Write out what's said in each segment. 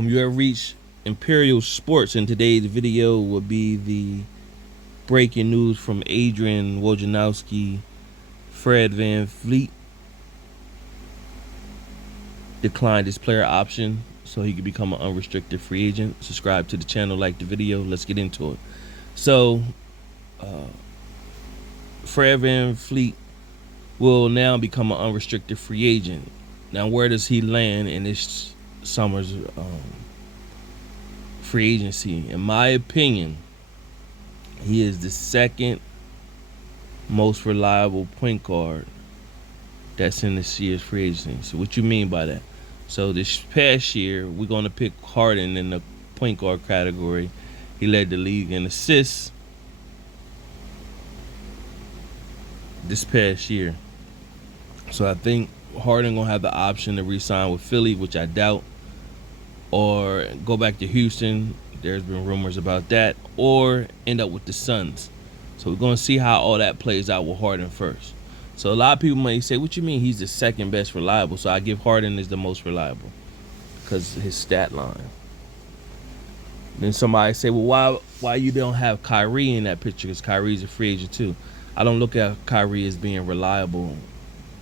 You have reached Imperial Sports, and today's video will be the breaking news from Adrian Wojnarowski. Fred VanVleet declined his player option so he could become an unrestricted free agent. Subscribe to the channel, like the video. Let's get into it. So, Fred VanVleet will now become an unrestricted free agent. Now, where does he land in this summer's free agency? In my opinion, he is the second most reliable point guard that's in this year's free agency. So what you mean by that? So this past year, we're going to pick Harden in the point guard category. He led the league in assists this past year. So I think Harden going to have the option to re-sign with Philly, which I doubt, or go back to Houston. There's been rumors about that, or end up with the Suns. So we're going to see how all that plays out with Harden first. So a lot of people may say, what you mean he's the second best reliable? So I give Harden as the most reliable because his stat line. Then somebody say, well, why you don't have Kyrie in that picture? Because Kyrie's a free agent too. I don't look at Kyrie as being reliable.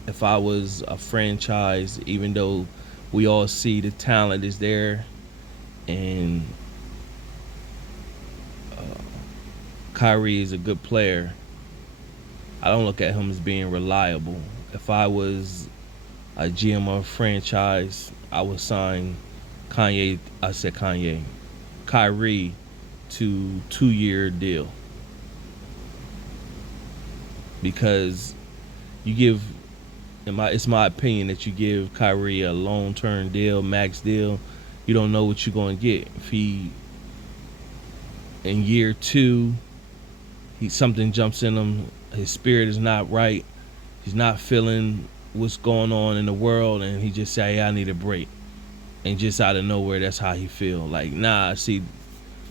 If I was a franchise, even though we all see the talent is there and Kyrie is a good player, I don't look at him as being reliable. If I was a GM of a franchise, I would sign Kyrie to 2-year deal. Because you give, it's my opinion that you give Kyrie a long-term deal, max deal, you don't know what you're going to get. If he, in year 2, something jumps in him, his spirit is not right, he's not feeling what's going on in the world, and he just say, hey, I need a break. And just out of nowhere, that's how he feel. Like, nah, see,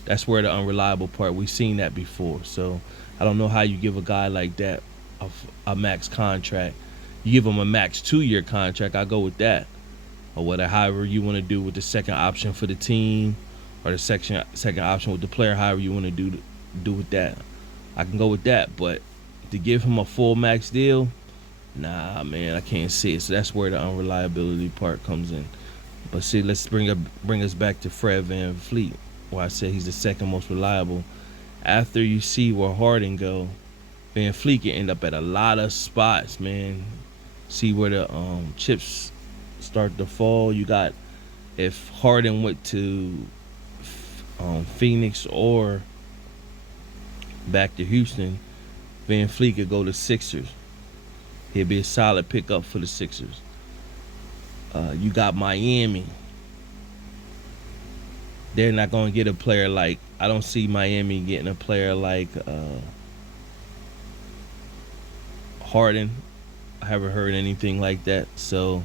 that's where the unreliable part, we've seen that before. So I don't know how you give a guy like that a max contract. You give him a max 2-year contract, I go with that. Or whatever, however you want to do with the second option for the team, or the second option with the player, however you want to do with that. I can go with that, but to give him a full max deal, nah, man, I can't see it. So that's where the unreliability part comes in. But see, let's bring us back to Fred VanVleet, where I said he's the second most reliable. After you see where Harden go, VanVleet can end up at a lot of spots, man. See where the chips start to fall. You got, if Harden went to Phoenix or back to Houston, VanVleet could go to Sixers. He'd be a solid pickup for the Sixers. You got Miami. They're not going to get a player like, I don't see Miami getting a player like Harden. I haven't heard anything like that. So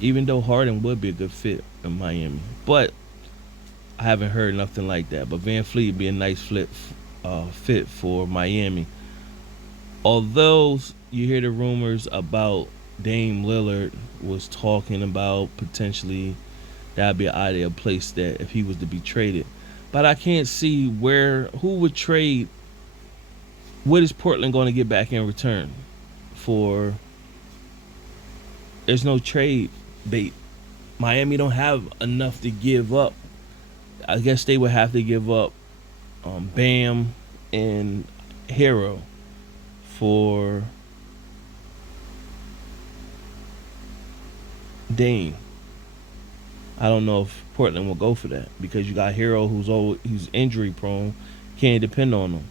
even though Harden would be a good fit in Miami, but I haven't heard nothing like that. But VanVleet would be a nice fit for Miami. Although you hear the rumors about Dame Lillard was talking about potentially that'd be an ideal place that if he was to be traded. But I can't see who would trade. What is Portland going to get back in return for? There's no trade bait. Miami don't have enough to give up. I guess they would have to give up Bam and Hero for Dame. I don't know if Portland will go for that because you got Hero who's injury prone, can't depend on him.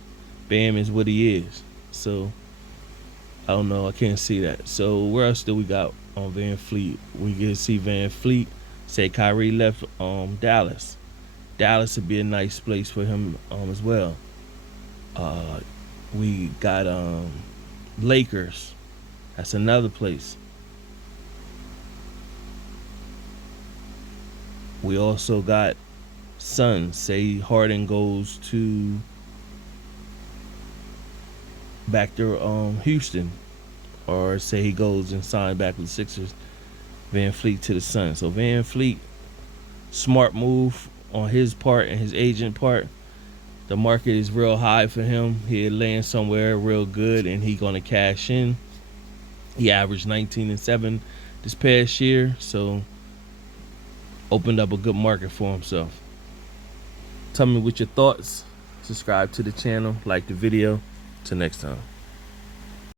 Bam is what he is, so I don't know. I can't see that. So where else do we got on VanVleet? We can see VanVleet say Kyrie left Dallas. Dallas would be a nice place for him as well. We got Lakers. That's another place. We also got Suns. Say Harden goes back to Houston, or say he goes and signs back with the Sixers. VanVleet to the Suns. So VanVleet smart move on his part and his agent part. The market is real high for him. He'll land somewhere real good, and he gonna cash in. He averaged 19-7 this past year, so opened up a good market for himself. Tell me what your thoughts. Subscribe to the channel, like the video. Till next time.